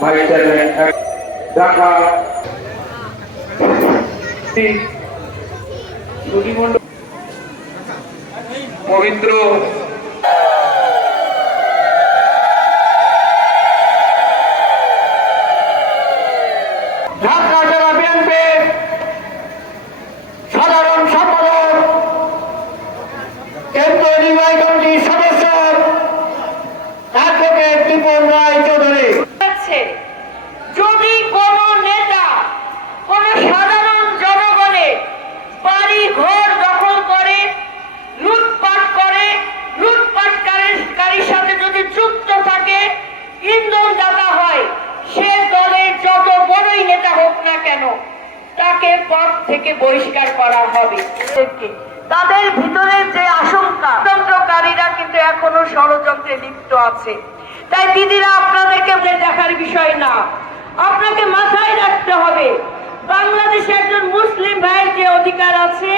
Vice chairman Dhaka পবিত্র সাধারণ কেন্দ্রীয় নির্বাহী কমিটির সদস্য অ্যাডভোকেট টিপন রায় হচ্ছে যদি কোন নেতা, কোন সাধারণ জনগণের বাড়ি ঘর দখল করে, লুটপাট করে, লুটপাটকারীর সাথে যদি যুক্ত থাকে, ইন্ধন দাতা হয়, সে দলের যত বড়ই নেতা হোক না কেন, তাকে পথ থেকে বহিষ্কার করা হবে। তাদের ভিতরে যে আশঙ্কা তন্ত্রকারীরা কিন্তু এখনও ষড়যন্ত্রে লিপ্ত আছে। তাই দিদিরা আপনাদেরকে দেখার বিষয় না। আপনাকে মাথায় রাখতে হবে বাংলাদেশে একজন মুসলিম ভাইয়ের যে অধিকার আছে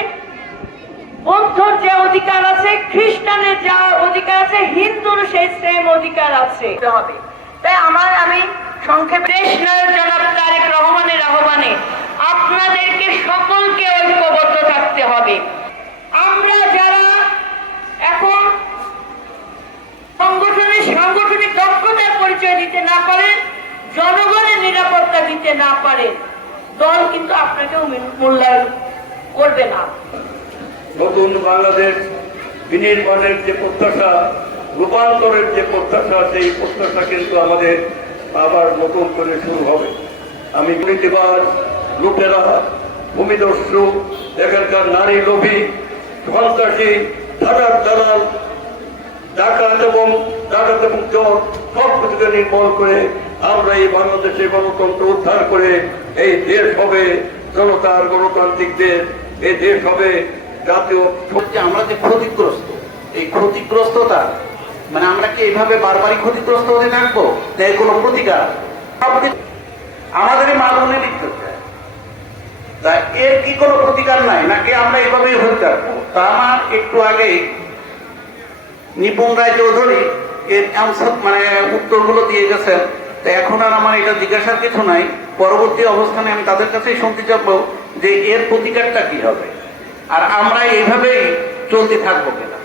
বৌদ্ধর যে অধিকার আছে খ্রিস্টানের যা অধিকার আছে হিন্দুর সেই সেম অধিকার আছে। হবে। তাই আমার আমি সংক্ষেপে জনাব তারেক রহমানের দিতে না পারেন জনগণের নিরাপত্তা দিতে না পারে, দল কিন্তু আপনাকেও মূল্যায়ন করবে না। নতুন বাংলাদেশ বিনির্মাণের যে প্রত্যাশা, রূপান্তরের যে প্রত্যাশা, সেই প্রত্যাশা কিন্তু আমাদের আবার নতুন করে শুরু হবে। আমি দুর্নীতিবাজ লুটেরা, ভূমিদস্যু, এখানকার নারী লোভী, সন্ত্রাসী ধারার দালাল, ডাকাত এবং ডাকাত এবং চোর সব কিছুকে নির্মূল করে আমরা এই বাংলাদেশে গণতন্ত্র উদ্ধার করে এই দেশ হবে জনতার গণতান্ত্রিক দেশ। এই দেশ হবে জাতীয় আমরা যে ক্ষতিগ্রস্ত, এই ক্ষতিগ্রস্ততা মানে আমরা কি এইভাবে বারবারই ক্ষতিগ্রস্ত হতে থাকব? এর কোনো প্রতিকার? আমাদের এই লিখতে তা এর কি কোনো প্রতিকার নাই? নাকি আমরা এইভাবেই হতে থাকব? তা আমার একটু আগে নিপুণ রায় চৌধুরী এর অ্যান্সার মানে উত্তরগুলো দিয়ে গেছেন। তো এখন আর আমার এটা জিজ্ঞাসার কিছু নাই। পরবর্তী অবস্থানে আমি তাদের কাছেই শুনতে চাবো যে এর প্রতিকারটা কি হবে। আর আমরা এইভাবেই চলতে থাকব কিনা।